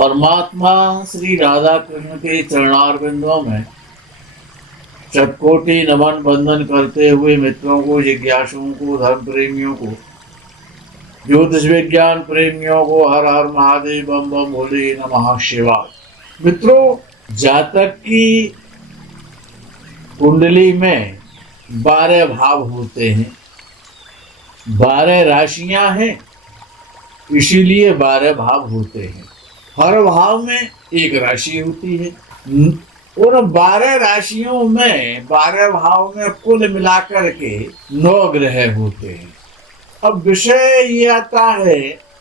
परमात्मा श्री राधा कृष्ण के चरणारविंदों में शतकोटि नमन बंदन करते हुए मित्रों को, जिज्ञासुओं को, धर्म प्रेमियों को, ज्योतिष विज्ञान प्रेमियों को हर हर महादेव बम बम भोले नमः शिवाय। मित्रों, जातक की कुंडली में 12 भाव होते हैं, 12 राशियां हैं, इसीलिए 12 भाव होते हैं। हर भाव में एक राशि होती है। उन 12 राशियों में 12 भाव में कुल मिलाकर के 9 ग्रह होते हैं। अब विषय ये आता है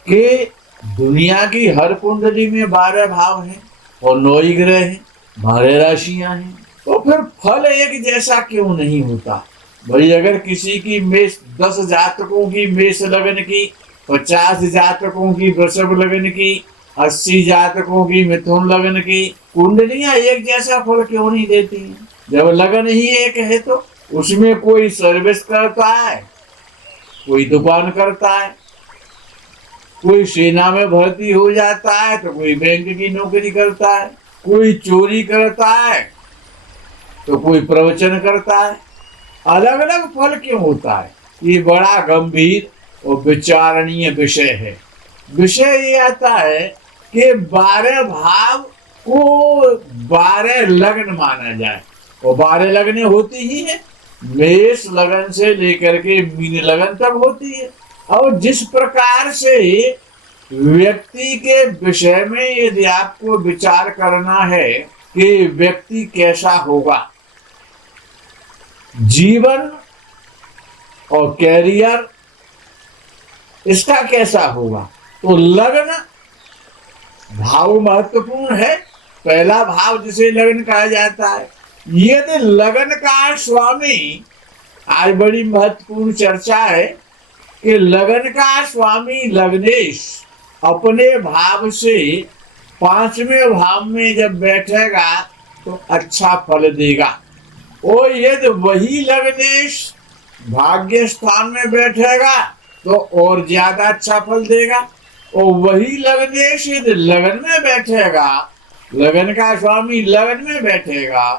कि दुनिया की हर कुंडली में 12 भाव हैं और 9 ही ग्रह हैं, 12 राशियां हैं, तो फिर फल एक जैसा क्यों नहीं होता? भाई, अगर किसी की मेष 10 जातकों की मेष लगन की, 50 जातकों की वृषभ लगन की, 80 जातकों की मिथुन लगन की, कुंडलियां एक जैसा फल क्यों नहीं देती हैं? जब लगन ही एक है तो उसमें कोई सर्विस करता है, कोई दुकान करता है, कोई सेना में भर्ती हो जाता है तो कोई बैंक की नौकरी करता है, कोई चोरी करता है तो कोई प्रवचन करता है। अलग अलग फल क्यों होता है? ये बड़ा गंभीर और विचारणीय विषय है। विषय ये आता है कि 12 भाव को 12 लगन माना जाए, और 12 लगने होती ही है, मेष लगन से लेकर के मीन लगन तक होती है। और जिस प्रकार से व्यक्ति के विषय में यदि आपको विचार करना है कि व्यक्ति कैसा होगा, जीवन और कैरियर इसका कैसा होगा, तो लग्न भाव महत्वपूर्ण है। पहला भाव जिसे लग्न कहा जाता है, यदि लग्न का स्वामी, आज बड़ी महत्वपूर्ण चर्चा है कि लग्न का स्वामी लग्नेश अपने भाव से 5वें भाव में जब बैठेगा तो अच्छा फल देगा, और यदि वही लग्नेश भाग्य स्थान में बैठेगा तो और ज्यादा अच्छा फल देगा, और वही लग्नेश यदि लगन में बैठेगा, लगन का स्वामी लगन में बैठेगा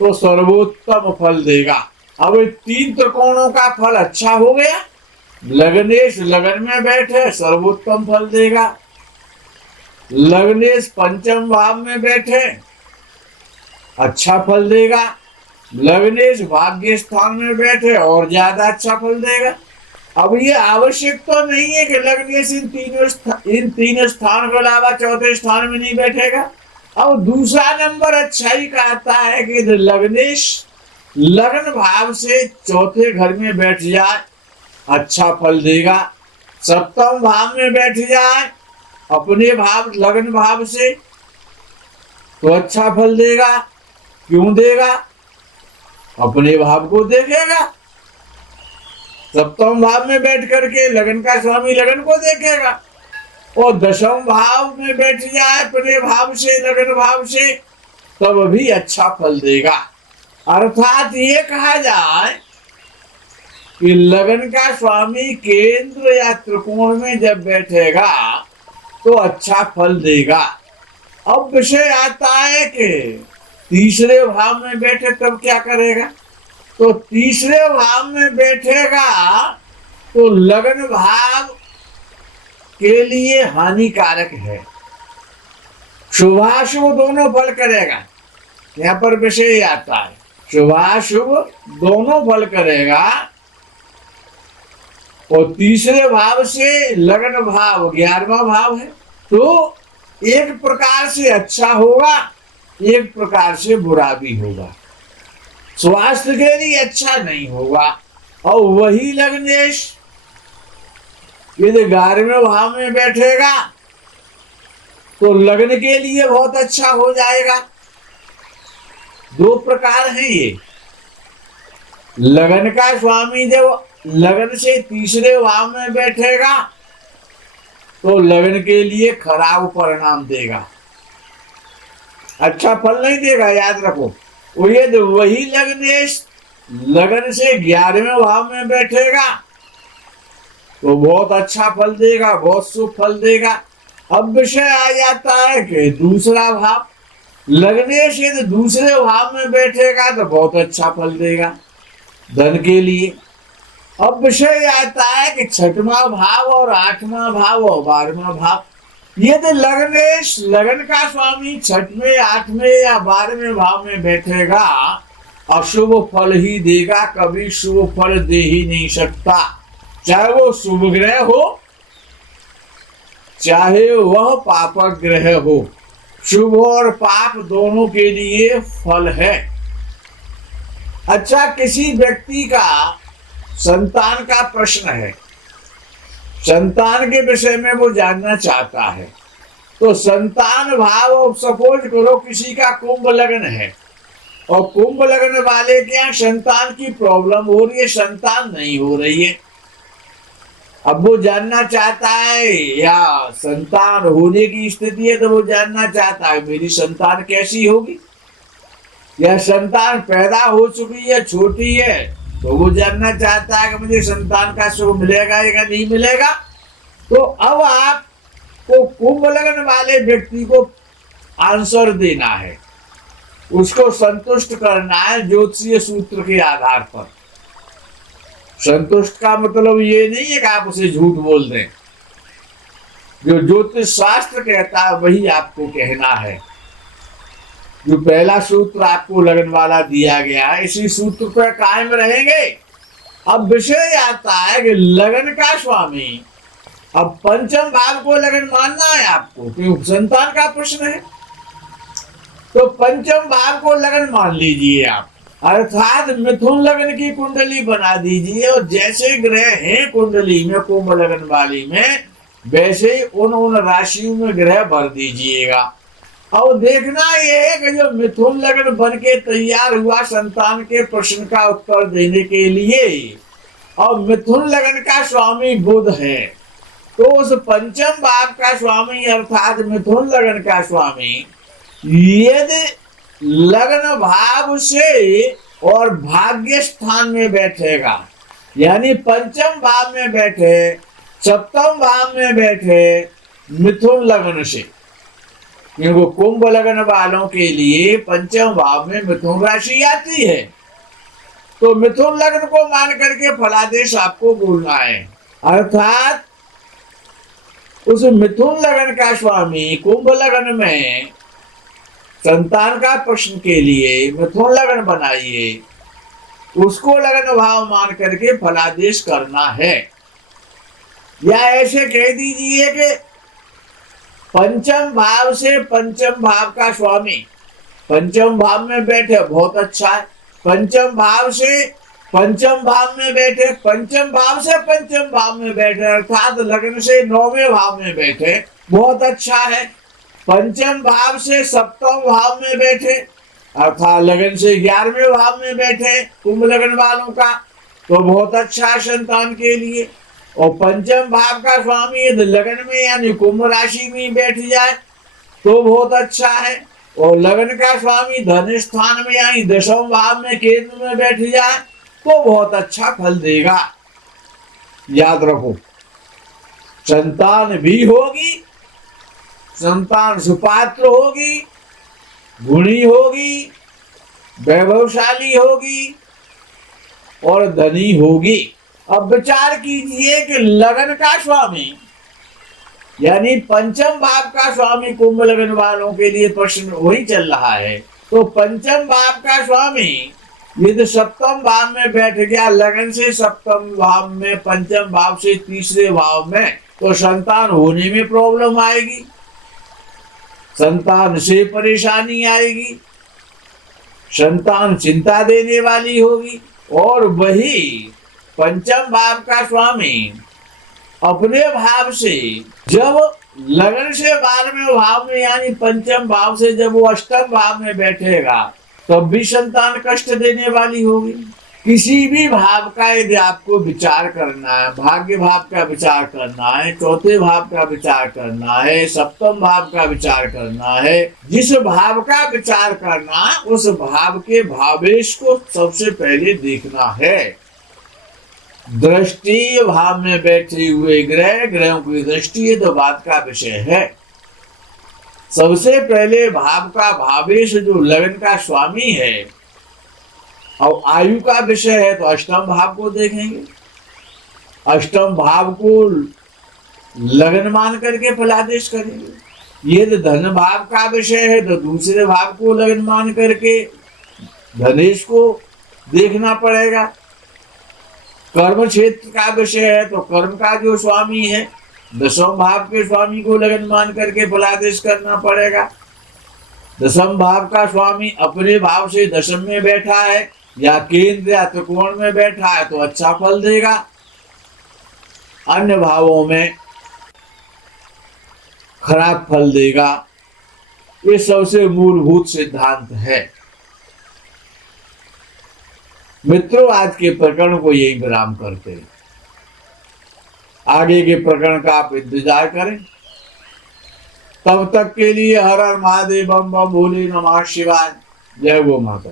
तो सर्वोत्तम फल देगा। अब 3 त्रिकोणों का फल अच्छा हो गया। लग्नेश लगन में बैठे सर्वोत्तम फल देगा, लग्नेश पंचम भाव में बैठे अच्छा फल देगा, लग्नेश भाग्य स्थान में बैठे और ज्यादा अच्छा फल देगा। अब ये आवश्यक तो नहीं है कि लग्नेश इन तीन स्थान के अलावा चौथे स्थान में नहीं बैठेगा। अब दूसरा नंबर अच्छाई का आता है कि लग्नेश लगन भाव से चौथे घर में बैठ जाए, अच्छा फल देगा। सप्तम भाव में बैठ जाए अपने भाव लगन भाव से तो अच्छा फल देगा। क्यों देगा? अपने भाव को देखेगा। सप्तम भाव में बैठ करके लगन का स्वामी लगन को देखेगा, और 10वें भाव में बैठ जाए अपने भाव से लगन भाव से तब भी अच्छा फल देगा। अर्थात ये कहा जाए कि लगन का स्वामी केंद्र या त्रिकोण में जब बैठेगा तो अच्छा फल देगा। अब विषय आता है कि तीसरे भाव में बैठे तब क्या करेगा? तो तीसरे भाव में बैठेगा तो लगन भाव के लिए हानिकारक है, शुभाशुभ दोनों फल करेगा। यहाँ पर विषय आता है शुभाशुभ दोनों फल करेगा, और तीसरे भाव से लगन भाव 11वां भाव है, तो एक प्रकार से अच्छा होगा, एक प्रकार से बुरा भी होगा। स्वास्थ्य के लिए अच्छा नहीं होगा। और वही लग्नेश यदि 11वें भाव में बैठेगा तो लगन के लिए बहुत अच्छा हो जाएगा। 2 प्रकार है ये। लगन का स्वामी जब लगन से तीसरे भाव में बैठेगा तो लगन के लिए खराब परिणाम देगा, अच्छा फल नहीं देगा, याद रखो। और यदि वही लग्नेश लगन से 11वें भाव में बैठेगा तो बहुत अच्छा फल देगा, बहुत शुभ फल देगा। अब विषय आ जाता है कि दूसरा भाव लगने से तो दूसरे भाव में बैठेगा तो बहुत अच्छा फल देगा धन के लिए। अब विषय आता है कि छठवां भाव और आठवां भाव और 12वां भाव, ये तो लगन का स्वामी छठवें, आठवें या 12वें भाव में बैठेगा, अशुभ फल ही देगा, कभी शुभ फल दे ही नहीं सकता। चाहे वो शुभ ग्रह हो, चाहे वह पाप ग्रह हो, शुभ और पाप दोनों के लिए फल है। अच्छा, किसी व्यक्ति का संतान का प्रश्न है, संतान के विषय में वो जानना चाहता है, तो संतान भाव, सपोज करो किसी का कुंभ लग्न है और कुंभ लग्न वाले के यहाँ संतान की प्रॉब्लम हो रही है, संतान नहीं हो रही है। अब वो जानना चाहता है, या संतान होने की स्थिति है तो वो जानना चाहता है मेरी संतान कैसी होगी, या संतान पैदा हो चुकी है, छोटी है, तो वो जानना चाहता है कि मुझे संतान का सुख मिलेगा या नहीं मिलेगा। तो अब आपको कुंभ लग्न वाले व्यक्ति को आंसर देना है, उसको संतुष्ट करना है ज्योतिषीय सूत्र के आधार पर। संतुष्ट का मतलब ये नहीं है कि आप उसे झूठ बोल दें, जो ज्योतिष शास्त्र कहता है वही आपको कहना है। जो पहला सूत्र आपको लगन वाला दिया गया है, इसी सूत्र पर कायम रहेंगे। अब विषय आता है कि लगन का स्वामी, अब पंचम भाव को लगन मानना है आपको, क्योंकि संतान का प्रश्न है, तो पंचम भाव को लगन मान लीजिए आप, अर्थात मिथुन लगन की कुंडली बना दीजिए, और जैसे ग्रह हैं कुंडली में कुंभ लगन वाली में, वैसे ही उन राशियों में ग्रह भर दीजिएगा। और देखना ये है कि जो मिथुन लगन बन के तैयार हुआ संतान के प्रश्न का उत्तर देने के लिए, और मिथुन लगन का स्वामी बुध है, तो उस पंचम भाव का स्वामी अर्थात मिथुन लगन का स्वामी यदि लग्न भाव से और भाग्य स्थान में बैठेगा, यानी पंचम भाव में बैठे, सप्तम भाव में बैठे मिथुन लगन से, क्योंकि कुंभ लगन वालों के लिए पंचम भाव में मिथुन राशि आती है, तो मिथुन लगन को मान करके फलादेश आपको बोलना है। अर्थात उस मिथुन लगन का स्वामी कुंभ लगन में संतान का प्रश्न के लिए मिथुन लगन बनाइए, उसको लगन भाव मान करके फलादेश करना है। या ऐसे कह दीजिए कि पंचम भाव से पंचम भाव का स्वामी पंचम भाव में बैठे, बहुत अच्छा है। पंचम भाव से पंचम भाव में बैठे, पंचम भाव से पंचम भाव में बैठे, अर्थात लग्न से 9वें भाव में बैठे, बहुत अच्छा है। पंचम भाव से सप्तम भाव में बैठे, अर्थात लगन से 11वें भाव में बैठे कुंभ लगन वालों का, तो बहुत अच्छा है संतान के लिए। और पंचम भाव का स्वामी यदि लगन में यानी कुंभ राशि में बैठ जाए तो बहुत अच्छा है। और लगन का स्वामी धन स्थान में यानी 10वें भाव में केंद्र में बैठ जाए तो बहुत अच्छा फल देगा। याद रखो, संतान भी होगी, संतान सुपात्र होगी, गुणी होगी, वैभवशाली होगी और धनी होगी। अब विचार कीजिए कि लगन का स्वामी यानी पंचम भाव का स्वामी कुंभ लगन वालों के लिए प्रश्न वही चल रहा है, तो पंचम भाव का स्वामी यदि सप्तम भाव में बैठ गया, लगन से सप्तम भाव में, पंचम भाव से तीसरे भाव में, तो संतान होने में प्रॉब्लम आएगी, संतान से परेशानी आएगी, संतान चिंता देने वाली होगी। और वही पंचम भाव का स्वामी अपने भाव से जब लगन से 12वें भाव में यानी पंचम भाव से जब वो अष्टम भाव में बैठेगा तब भी संतान कष्ट देने वाली होगी। किसी भी भाव का यदि आपको विचार करना है, भाग्य भाव का विचार करना है, चौथे भाव का विचार करना है, सप्तम भाव का विचार करना है, जिस भाव का विचार करना है उस भाव के भावेश को सबसे पहले देखना है। दृष्टि भाव में बैठे हुए ग्रहों की दृष्टि तो बात का विषय है। सबसे पहले भाव का भावेश जो लगन का स्वामी है और आयु का विषय है तो अष्टम भाव को देखेंगे। अष्टम भाव को लगन मान करके फलादेश करेंगे। ये तो धन भाव का विषय है तो दूसरे भाव को लगन मान करके धनेश को देखना पड़ेगा। कर्म क्षेत्र का विषय है तो कर्म का जो स्वामी है दसम भाव के स्वामी को लगन मान करके फलादेश करना पड़ेगा। दसम भाव का स्वामी अपने भाव से दशम में बैठा है या केंद्र या त्रिकोण में बैठा है तो अच्छा फल देगा, अन्य भावों में खराब फल देगा। ये सबसे मूलभूत सिद्धांत है। मित्रों, आज के प्रकरण को यही विराम करते हैं। आगे के प्रकरण का आप इंतजार करें। तब तक के लिए हर हर महादेव, बम बम भोले, नमः शिवाय। जय गो माता।